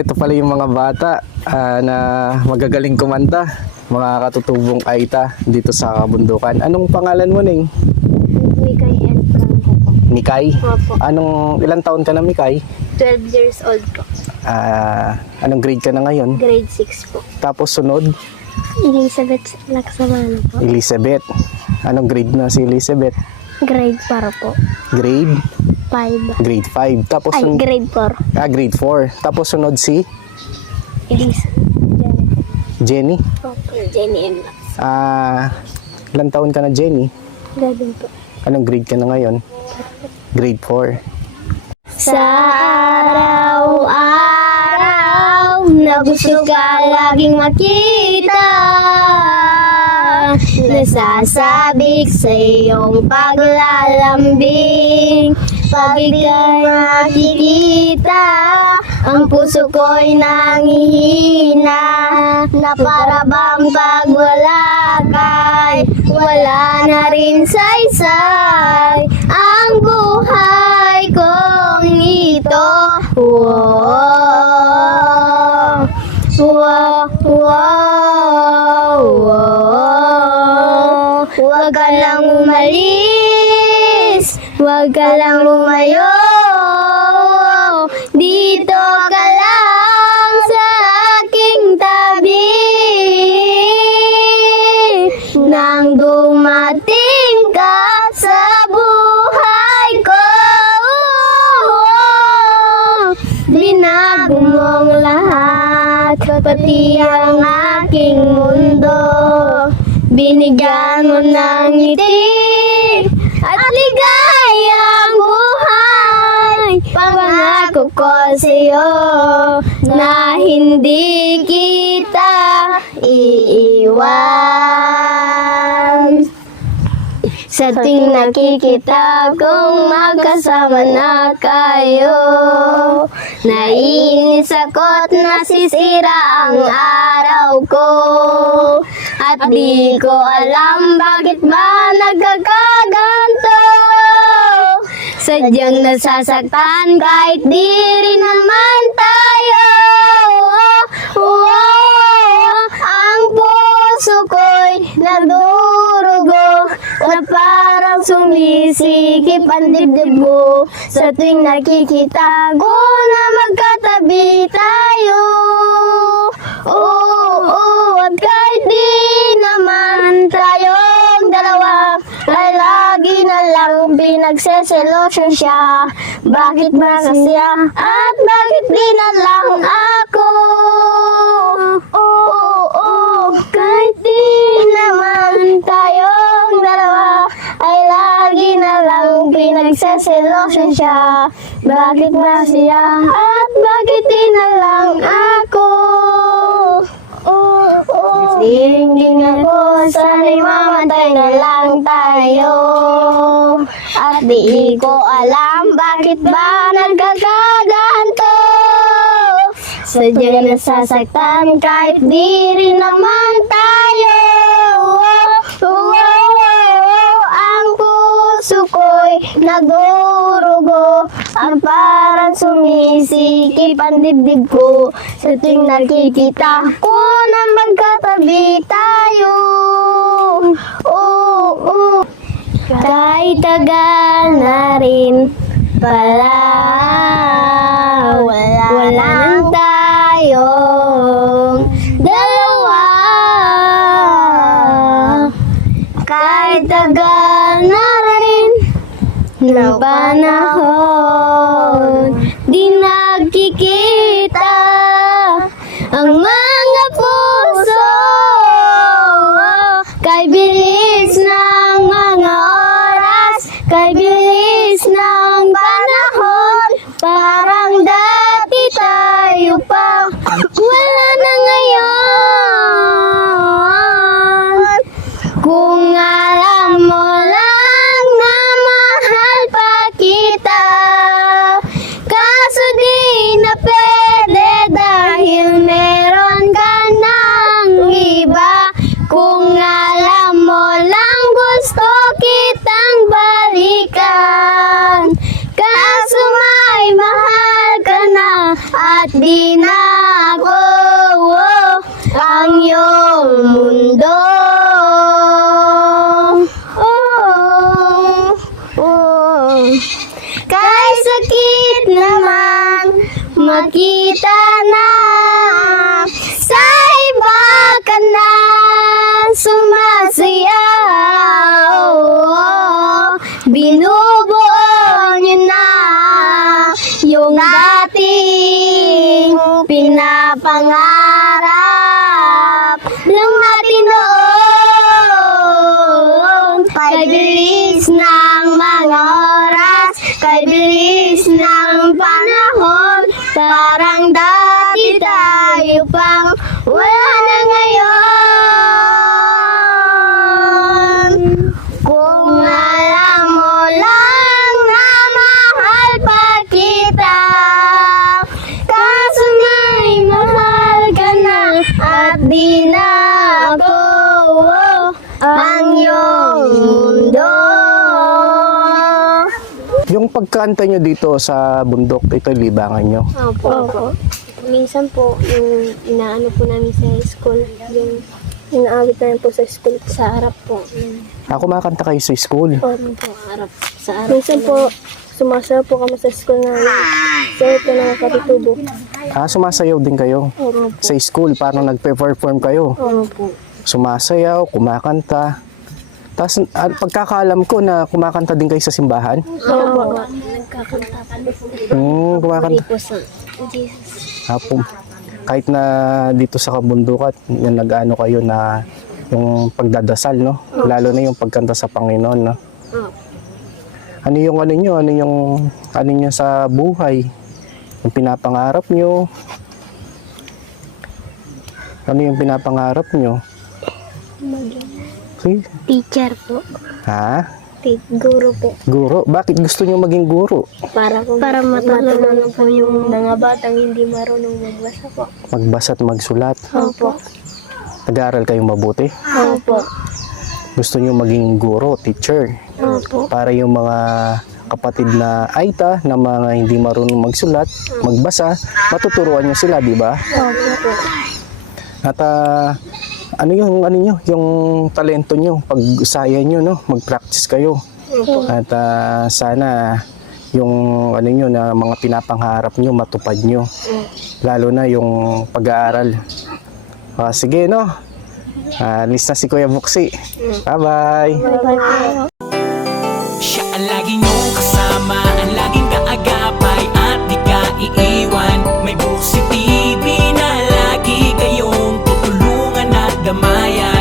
Ito pala yung mga bata na magagaling kumanta, mga katutubong Aita dito sa kabundukan. Anong pangalan mo, Ning? Mikay and Franco po. Mikay? Opo. Ilang taon ka na, Mikay? 12 years old po. Anong grade ka na ngayon? Grade 6 po. Tapos sunod, Elizabeth Laksamana po. Elizabeth. Anong grade na si Elizabeth? Grade 4 po. Grade? 5. Grade 5. Tapos Ay, grade 4. grade 4. Tapos sunod si Jenny. Opo. Jenny M. Ilang taon ka na, Jenny? Galing po. Anong grade ka na ngayon? Grade 4. Sa araw-araw na gusto ka laging makita, nasasabik sa iyong paglalambing. Pag ika'y nakikita, ang puso ko'y nangihina, na para bang pag wala ka'y wala na rin saysay ang buhay kong ito. Wow, wow, wow, wow. Huwag ka lang umalis, huwag ka lang lumayo. Dito ka lang sa aking tabi. Nang dumating ka sa buhay ko, binago mong lahat, pati ang aking mundo. Binigyan mo ng ngiti at ligayang buhay. Pangako ko sa'yo na hindi kita iiwan. Sa tuwing nakikita kong magkasama na kayo, naiinis ako't nasisira ang araw ko. At di ko alam bakit ba nagkakaganto. Sadyang nasasaktan kahit di rin naman tayo. Ang puso ko'y nadurugo, na parang sumisikip ang dibdib ko. Sa tuwing nakikita ko na magkatabi tayo. At kahit di naman tayong dalawa, ay lagi na lang pinagseselosyon siya. Bakit ba siya at bakit di na lang ako? Kahit di naman tayong dalawa, ay lagi na lang pinagseselosyon siya. Bakit ba siya at bakit di na lang ako? Tingin ako, sana'y mamatay na lang tayo. At di ko alam bakit ba nagkakaganto. Sadyang nasasaktan kahit di rin naman tayo. Ang puso ko'y nadurugo, ang parang sumisikip ang dibdib ko. Sa tuwing nakikita ko na magkatabi tayo. Kahit tagal na rin pala, wala nang tayong dalawa. Kahit tagal na rin ng panahon, di nagkikita ang mga puso. Kay bilis ng mga oras, kay bilis ng panahon, parang dati tayo pa, wala na ngayon. Kung alam mo lang na mahal pa kita, kaso di na pwede dahil meron kita na. Sa iba ka na sumasayaw. Binubuo niyo na yung dating pinapangarap lang natin noon. Kay bilis ng mga oras, kay bilis ng panahon, parang dati tayo pang wala na ngayon. Kung alam mo lang na mahal pa kita, kaso may mahal ka na at di na ako ang iyong mundo. Yung pagkanta nyo dito sa bundok, ito libangan nyo. Opo. Minsan po, yung inaano po namin sa school, yung inaawit namin po sa school, sa harap po. Kumakanta kayo sa school. Opo po, harap. Sa harap. Minsan po, sumasayaw po kami sa school namin. Sa ito ng katitubo. Sumasayaw din kayo Opo. sa school, parang nagpe-perform kayo. Opo. Sumasayaw, kumakanta. Tapos pagkakaalam ko na kumakanta din kayo sa simbahan. Opo. Nagkakanta po. Kumakanta. po sa Jesus. Hapon. Kahit na dito sa kabundukan, yung nag-ano kayo na yung pagdadasal, no? Lalo na yung pagkanta sa Panginoon, no? Opo. Ano yung ano nyo? Ano nyo sa buhay? Yung pinapangarap nyo? Ano yung pinapangarap nyo? Okay. Teacher po. Ha? Guro po. Guro? Bakit gusto nyo maging guro? Para matulungan po yung mga batang hindi marunong magbasa po. Magbasa at magsulat. Opo. Nag-aaral kayong mabuti. Opo. Gusto nyo maging guro, teacher. Opo. Para yung mga kapatid na Aita, na mga hindi marunong magsulat, magbasa, matuturuan nyo sila, di ba? Opo. At ano nyo, yung talento nyo, pag-usaya nyo, no? Mag-practice kayo. Opo. At sana yung ano nyo na mga pinapangarap nyo, matupad nyo. Lalo na yung pag-aaral. Sige, no? Alis na si Kuya Buksi. Bye-bye! Siya ang lagi niyong kasama, ang laging kaagapay at di ka iiwan. May Buksi TV na lagi kayong tutulungan at damayan.